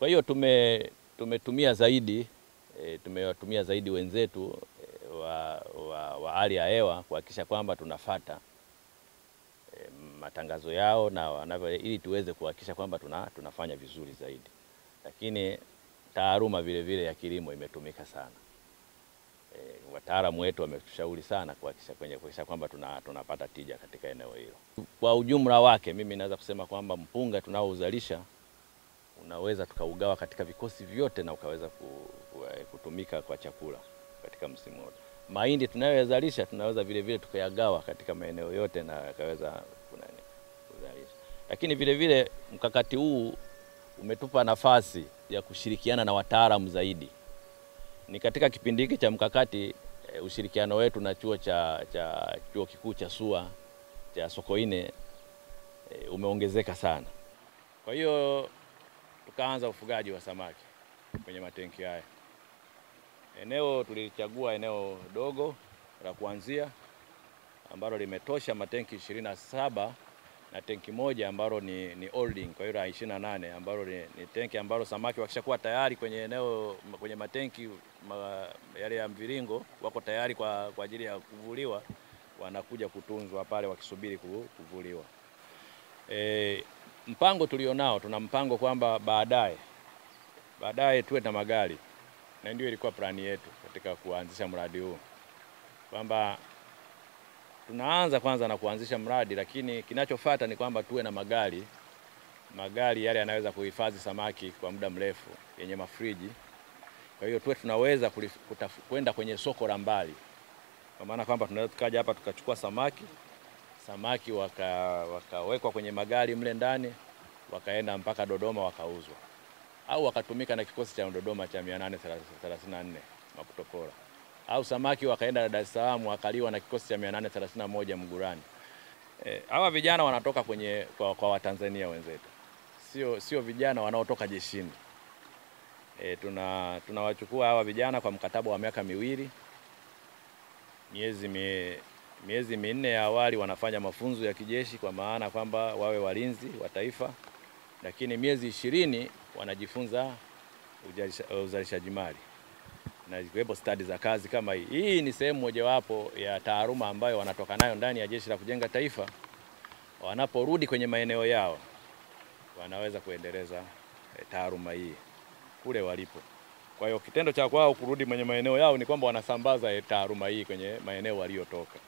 Kwa hiyo tumetumia zaidi wenzetu wa hali ya hewa kuhakikisha kwamba tunafuata matangazo yao na ili tuweze kuhakikisha kwamba tunafanya vizuri zaidi. Lakini taaluma vile vile ya kilimo imetumika sana. Wataalamu wetu wametushauri sana kuhakikisha kwamba tunapata tija katika eneo hilo. Kwa ujumla wake mimi naweza kusema kwamba mpunga tunaouzalisha unaweza tukaugawa katika vikosi vyote na ukaweza kutumika kwa chakula katika msimu wote. Mahindi tunayozalisha tunaweza vile vile tukayagawa katika maeneo yote na yakaweza kuzalisha. Lakini vile vile mkakati huu umetupa nafasi ya kushirikiana na wataalamu zaidi. Ni katika kipindi hiki cha mkakati ushirikiano wetu na chuo kikuu cha SUA cha Sokoine umeongezeka sana. Kwa hiyo tukaanza ufugaji wa samaki kwenye matenki haya. Eneo tulichagua eneo dogo la kuanzia ambalo limetosha matenki 27 na tenki moja ambalo ni holding, kwa hiyo 28 ambalo ni tenki ambalo samaki wakishakuwa tayari kwenye matenki yale ya mviringo wako tayari kwa ajili ya kuvuliwa, wanakuja kutunzwa pale wakisubiri kuvuliwa. Mpango tulionao, tuna mpango kwamba baadaye tuwe na magari, na ndio ilikuwa plani yetu katika kuanzisha mradi huu, kwamba tunaanza kwanza na kuanzisha mradi, lakini kinachofuata ni kwamba tuwe na magari yale yanaweza kuhifadhi samaki kwa muda mrefu yenye mafriji. Kwa hiyo tunaweza kwenda kwenye soko la mbali, kwa maana kwamba tunaweza tukaja hapa tukachukua samaki wakawekwa kwenye magari mle ndani, wakaenda mpaka Dodoma wakauzwa, au wakatumika na kikosi cha Dodoma cha 834 Maputopora, au samaki wakaenda Dar es Salaam wakaliwa na kikosi cha 831 Mgurani. Hawa vijana wanatoka kwa Watanzania wenzetu, sio vijana wanaotoka jeshini. Tunawachukua hawa vijana kwa mkataba wa miaka miwili, miezi minne ya awali wanafanya mafunzo ya kijeshi kwa maana kwamba wawe walinzi wa taifa, lakini miezi 20 wanajifunza uzalishaji mali na zikiwepo stadi za kazi kama hii. Hii ni sehemu mojawapo ya taaluma ambayo wanatoka nayo ndani ya Jeshi la Kujenga Taifa. Wanaporudi kwenye maeneo yao wanaweza kuendeleza taaluma hii kule walipo. Kwa hiyo kitendo cha kwao kurudi kwenye maeneo yao ni kwamba wanasambaza taaluma hii kwenye maeneo waliotoka.